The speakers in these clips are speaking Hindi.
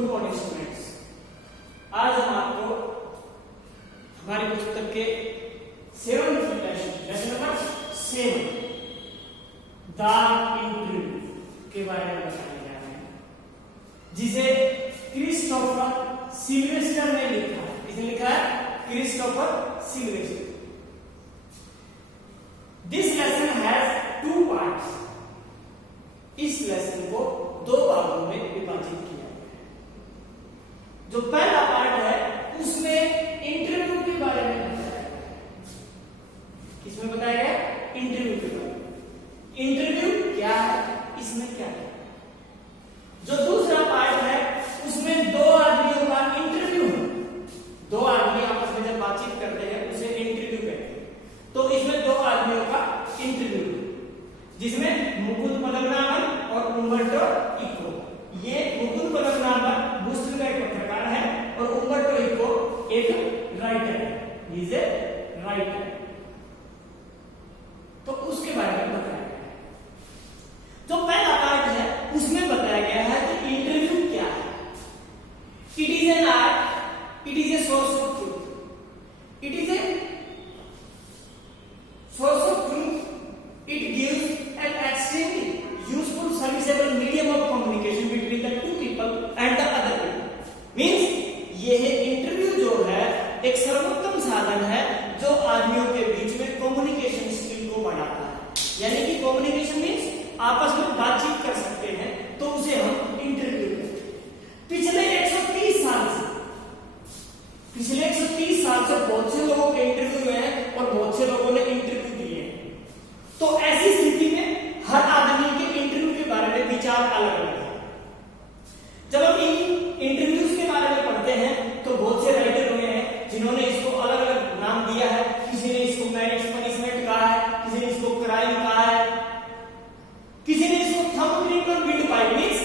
Good morning students. आज हम आपको हमारी पुस्तक के 7th lesson number 7 the interview के बारे में बताने जा रहे हैं, जिसे क्रिस्टोफर सिल्वेस्टर ने लिखा है। किसने लिखा है? Christopher Sylvester. This lesson has 2 parts. इस लेसन को 2 भागों में विभाजित किया गया है। जो पहला पार्ट है उसमें इंटरव्यू के बारे में बताया गया है। किसमें बताया गया? इंटरव्यू के बारे में। इंटरव्यू क्या है, इसमें क्या है। जो दूसरा पार्ट है उसमें 2 आदमियों का इंटरव्यू है। 2 आदमी आपस में जब बातचीत करते हैं उसे इंटरव्यू कहते हैं। तो इसमें 2 आदमियों का इंटरव्यू है, जिसमें मुकुंद पद्मनाभन और उम्बर्टो इको। ये मुकुंद पद्मनाभन बूस्टन का एक पत्रकार है और उम्बर्टो इको एक राइटर है। He is a writer. तो उसके बारे में बताया गया है। जो पहला पार्ट है उसमें बताया गया है कि इंटरव्यू क्या है। It is an art, it is a source of truth, it is a source of truth, it gives an extremely useful serviceable medium of communication between the 2 people and the other people. Means ये इंटरव्यू जो है एक सर्वोत्तम साधन है जो आदमियों के बीच में कम्युनिकेशन स्किल को बढ़ाता है। यानी कि कम्युनिकेशन मीन्स आपस में बातचीत कर सकते हैं, तो उसे हम इंटरव्यू कहते हैं। पिछले 130 साल से बहुत से लोगों के इंटरव्यू हुए हैं और बहुत से लोगों ने इंटरव्यू दिए हैं। तो ऐसी स्थिति में हर आदमी के इंटरव्यू के बारे में विचार अलग अलग है। जब हम इन इंटरव्यूज के बारे में पढ़ते हैं तो बहुत से राइटर हुए हैं जिन्होंने इसको अलग अलग नाम दिया है। किसी ने इसको मेरिट पनिशमेंट कहा है, किसी ने इसको क्राइम कहा है, किसी ने इसको थंबप्रिंट और wind pipe means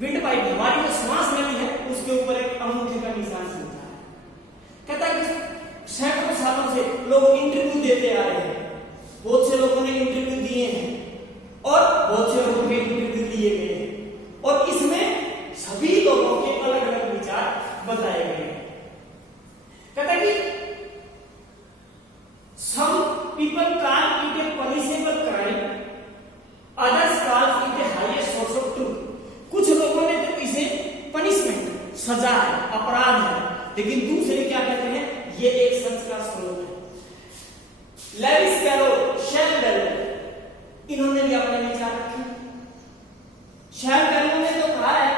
wind pipe हमारी जो श्वास नली है उसके ऊपर एक अंगूठे का निशान होता है। कहता है कि सैकड़ों सालों से लोग इंटरव्यू देते आ रहे हैं, बहुत से लोगों ने इंटरव्यू दिए हैं और बहुत से लोगों के इंटरव्यू दिए गए हैं और इसमें सभी लोगों के अलग अलग विचार बताए गए हैं। कहता है कि some people call it a punishable crime, others call it a highest source of truth. कुछ लोगों ने तो इसे पनिशमेंट, सजा है, अपराध है, लेकिन दूसरे क्या कहते हैं? ये एक सच का स्रोत है। लेविस कैरोल, शैल कैरोल, इन्होंने भी अपने विचार रखे। शैल कैरोल ने तो कहा है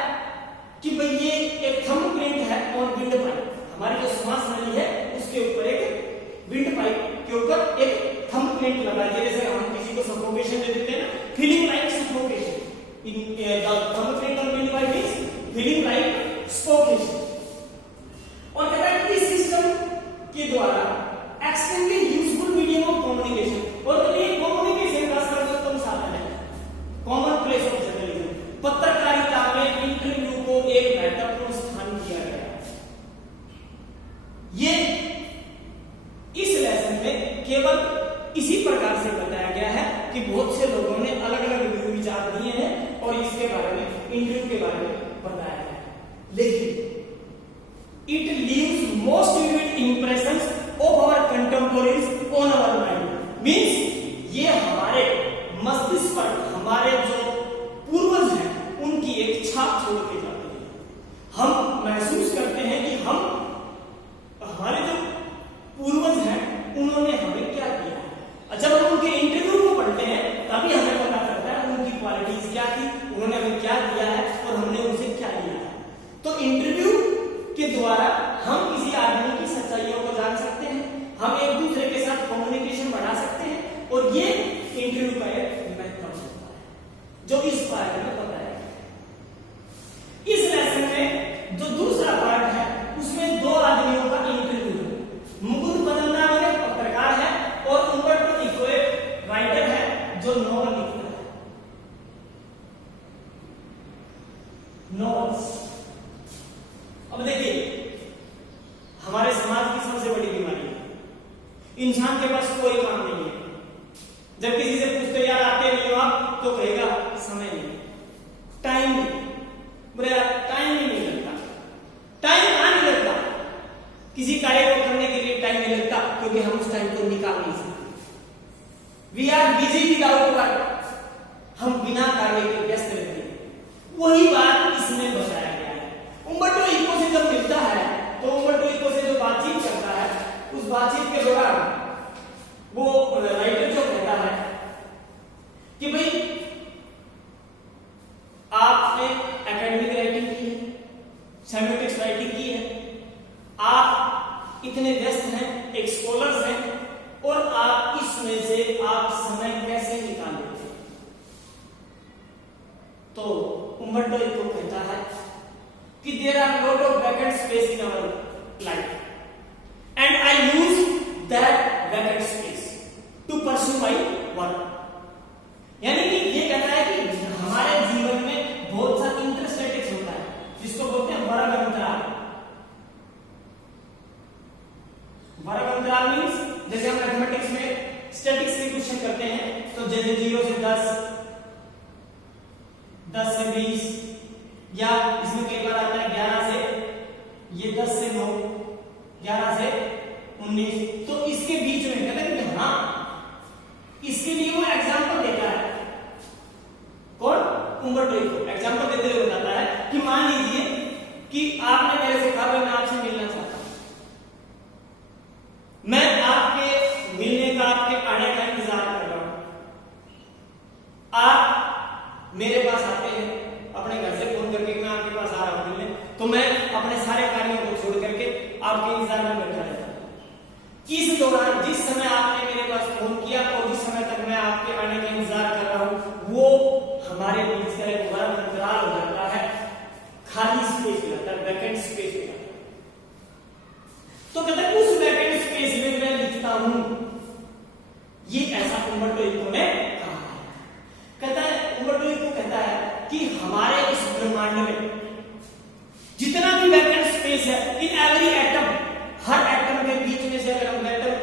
कि भाई ये एक थंबप्रिंट है और विंड पाइप, हमारी जो श्वास नली है उसके ऊपर एक विंड पाइप के ऊपर एक थंबप्रिंट लगा है। जैसे हम किसी को सफोकेशन दे देते हैं ना, फीलिंग लाइक सफोकेशन, इन थंबप्रिंट और wind pipe means feeling like suffocation. और कहता है कि इस सिस्टम के द्वारा extremely useful medium of communication, और ये कम्युनिकेशन का सर्वोत्तम साधन है। कॉमन प्लेस ऑफ जर्नलिज्म, पत्रकारिता में इंटरव्यू को एक महत्वपूर्ण स्थान दिया गया है। ये इस लेसन में केवल इसी प्रकार से बताया गया है कि बहुत से लोगों ने अलग अलग विचार दिए हैं और इसके बारे में, इंटरव्यू के बारे में बताया है। लेकिन it leaves most vivid impressions of our contemporaries on our mind. Means ये हमारे मस्तिष्क पर हमारे जो पूर्वज हैं उनकी एक छाप छोड़ के जाते हैं। हम महसूस करते हैं कि हमारे जो पूर्वज हैं उन्होंने हमें क्या दिया है। जब हम उनके इंटरव्यू को पढ़ते हैं तभी हमें पता चलता है उनकी क्वालिटीज क्या थी, उन्होंने हमें क्या दिया है और हमने उनसे क्या लिया है। तो इंटरव्यू के द्वारा हम किसी आदमी की सच्चाइयों को जान सकते हैं, हम एक दूसरे के साथ कम्युनिकेशन बढ़ा सकते हैं और ये इंटरव्यू का एक मेथड होता है जो इस बारे में बताया गया। इस लेसन में जो दूसरा पार्ट है उसमें 2 आदमियों का इंटरव्यू है। मुकुंद पद्मनाभन एक पत्रकार है और उम्बर्टो इको एक राइटर है जो नॉवल लिखता है। नॉवेल्स, अब देखिए हमारे समाज की सबसे बड़ी बीमारी है, इंसान के पास कोई काम नहीं है। जब किसी से पूछते यार आते नहीं हो आप, तो कहेगा समय नहीं, टाइम नहीं। बोले यार बिजी विदाउट वर्क, हम बिना कार्य के व्यस्त रहते हैं। वही बात इसमें बताया गया है। उम्बर्टो इको से जब मिलता है तो उम्बर्टो इको से जो बातचीत करता है, उस बातचीत के दौरान वो राइटर जो कहता है कि भाई आपने एकेडमिक राइटिंग की है, सेमेटिक्स राइटिंग की है, आप इतने व्यस्त हैं, एक स्कॉलर्स हैं, और आप इसमें से आप समय कैसे निकाल लेते हैं? तो उम्बर्टो इको कहता है कि there are lot of vacant space in our life and I use that vacant space to pursue my work. यानी कि ये कहता है कि हमारे जीवन में बहुत सा इंटरस्टेटिक्स होता है, जिसको बोलते हैं वर्ग अंतराल। वर्ग अंतराल मींस जैसे हम मैथमेटिक्स में स्टैटिक्स के क्वेश्चन करते हैं, तो जैसे 0 से 10, 10 से 20, या इसमें कई बार आता है 11 से, ये 10 से 9, 11 से 19, तो इसके बीच में कहते हैं कि हाँ, इसके लिए वो एग्जांपल देता है। कौन? उम्बर्टो इको एग्जांपल देते हुए बताता है कि मान लीजिए कि आपने मेरे से कहा मैं आपसे मिलना चाहता हूं, मैं आपके मिलने का, आपके आने का इंतजार कर रहा हूं। आप मेरे पास आते हैं, अपने घर से फोन करके मैं आपके पास आ रहा हूं मिलने, तो मैं अपने सारे कार्यों को छोड़ करके आपके इंतजार में बैठा रहता हूं। इस दौरान जिस समय आपने मेरे पास फोन किया और जिस समय तक मैं आपके आने का इंतजार कर रहा हूं, वो हमारे बीच का एक वर्ग अंतराल हो जाता है, खाली स्पेस हो जाता है, वैकेंट स्पेस हो जाता है। तो कहते हैं उस वैकेंट स्पेस में मैं लिखता हूं। ये ऐसा उम्बर्टो इको ने कहा है। कहता है, उम्बर्टो इको कहता है कि हमारे इस ब्रह्मांड में जितना भी वैकेंट स्पेस है, in every atom, her atom के बीच में से अगर हम एटम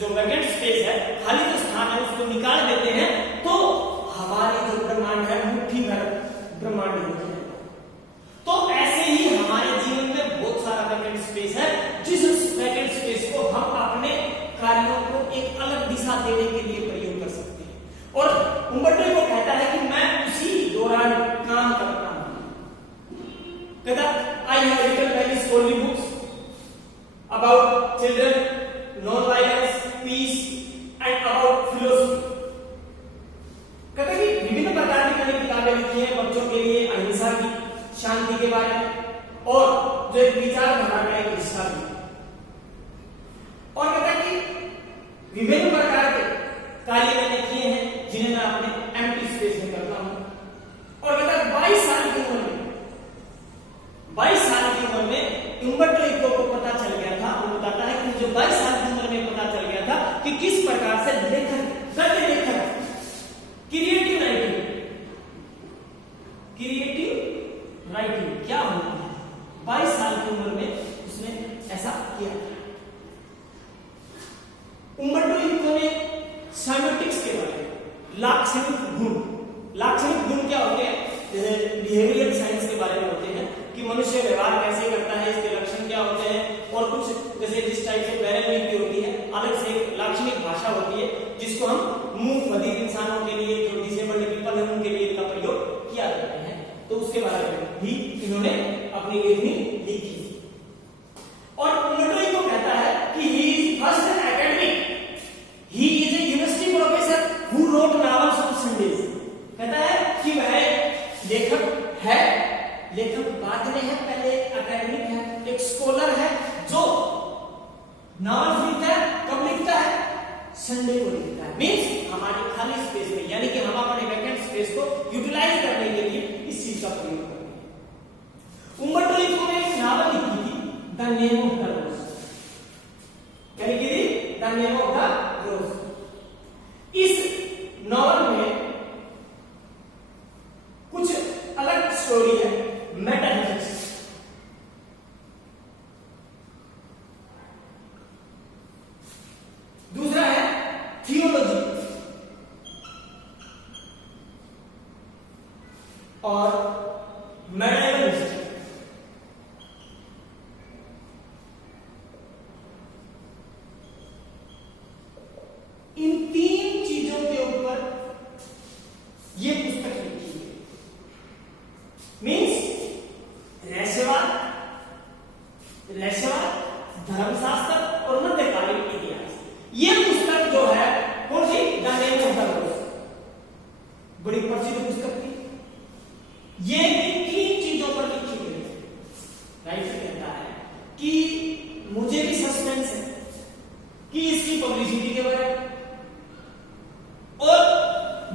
जो वैकेंट स्पेस है, खाली जो स्थान है, उसको निकाल देते हैं, तो हमारे जो ब्रह्मांड है मुट्ठी भर ब्रह्मांड हो जाएगा। तो ऐसे ही हमारे जीवन में बहुत सारा वैकेंट स्पेस है, जिस वैकेंट स्पेस को हम अपने कार्यों को एक अलग दिशा देने के लिए प्रयोग कर सकते हैं। और उम्बर्टो इको कहता है कि मैं उसी दौरान काम करता हूं। कहता I have written very story books about children, non violence, peace and about philosophy. कहता है कि विभिन्न प्रकार की मैंने किताबें लिखी हैं बच्चों के लिए, अहिंसा की, शांति के बारे में, और जो एक विचारधारा का एक हिस्सा भी। और कहता है कि विभिन्न प्रकार के कार्य मैंने किए हैं जिन्हें मैं अपने एम्प्टी स्पेस में करता हूं। और कहता है 22 साल की उम्र में, 22 साल की उम्र में उम्बर्टो इको को पता चल गया था, वो बताता है कि मुझे 22 साल की उम्र में पता चल गया था कि किस प्रकार से लेखन, गद्य लेखन, क्रिएटिव राइटिंग क्या होती है। 22 साल की उम्र में उसने ऐसा किया। उम्बर्टो इको ने सेमेटिक्स के बारे में, लाक्षणिक गुण क्या होते हैं, जैसे बिहेवियरल साइंस के बारे में होते हैं कि मनुष्य व्यवहार कैसे करता है, इसके लक्षण क्या होते हैं, और कुछ जैसे जिस टाइप से पैरालिंग होती है, अलग से एक लाक्षणिक भाषा होती है जिसको हम मूक बधिर इंसानों के लिए, जो डिसेबल्ड पीपल है उनके लिए इसका प्रयोग किया जाता है। तो उसके बारे में भी इन्होंने अपनी लेखनी लिखी। और उम्बर्टो इको कहता है कि he is first academic, he is a university professor who wrote novels on Sundays. कहता है कि वह लेखक है, लेखक बाद में है, पहले एकेडमिक है, एक स्कॉलर है जो नॉवेल्स लिखता है। कब लिखता है? संडे को लिखता है। मींस हमारी खाली स्पेस में, यानी कि हम अपने वैकेंट स्पेस को यूटिलाइज करने के लिए इस चीज का प्रयोग करते हैं। उम्बर्टो इको ने एक नॉवेल लिखी थी, द नेम ऑफ द रोज, यानी कि द नेम ऑफ द रोज। इस नॉवेल में कुछ अलग स्टोरी है, मेटाफिजिक्स। दूसरा है थियोलॉजी और मेडिवल हिस्ट्री। इन तीन चीजों के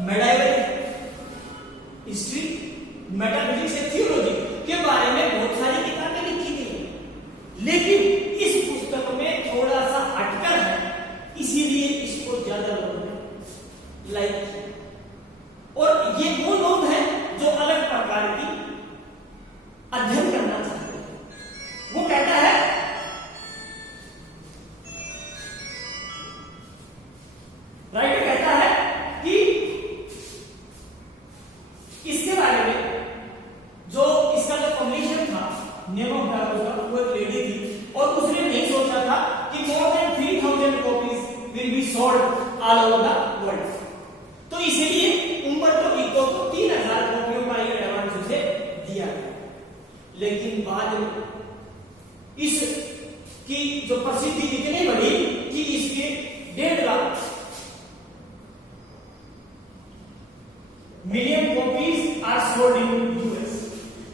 मेडाइवल हिस्ट्री, मेटाफिजिक्स या थियोलॉजी के बारे में बहुत सारी किताबें लिखी गई हैं, लेकिन इस पुस्तक में थोड़ा सा हटकर है, इसीलिए इसको ज्यादा लोगों ने लाइक किया। और ये वो लोग हैं जो अलग प्रकार की अध्ययन करना चाहते हैं। वो कहता है राइटर कहता है कि इसके बारे में जो इसका जो पब्लिशर था नेम ऑफ द वो एक लेडी थी और उसने नहीं सोचा था कि more than 3000 copies will be sold all over the world. तो इसलिए उम्बर्टो इको को 3000 कॉपियों का ये एडवांस उसे दिया गया। लेकिन बाद में इसकी जो प्रसिद्धि इतनी बढ़ी कि इसके 1.5 lakh million copies are sold in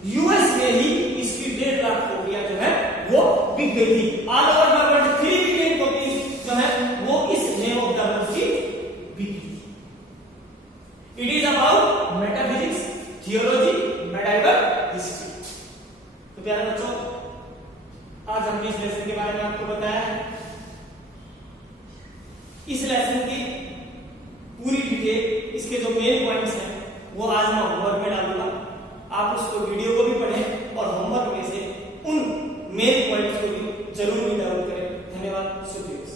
US में ही इसकी 1.5 लाख कॉपियां जो है वो बिक गई थी। All over the world 3 billion copies जो है वो इस नेम ऑफ द वर्ल्ड की बिकी थी। It is about metaphysics, theology, medieval history. तो प्यारे बच्चों, आज हमने इस लेसन के बारे में आपको बताया है। इस लेसन की पूरी डिटेल, इसके जो मेन पॉइंट्स हैं वो आज मैं होमवर्क में डालूंगा। आप उसको वीडियो को भी पढ़ें और होमवर्क में से उन मेन पॉइंट्स को भी जरूर नोट करें। धन्यवाद, शुक्रिया।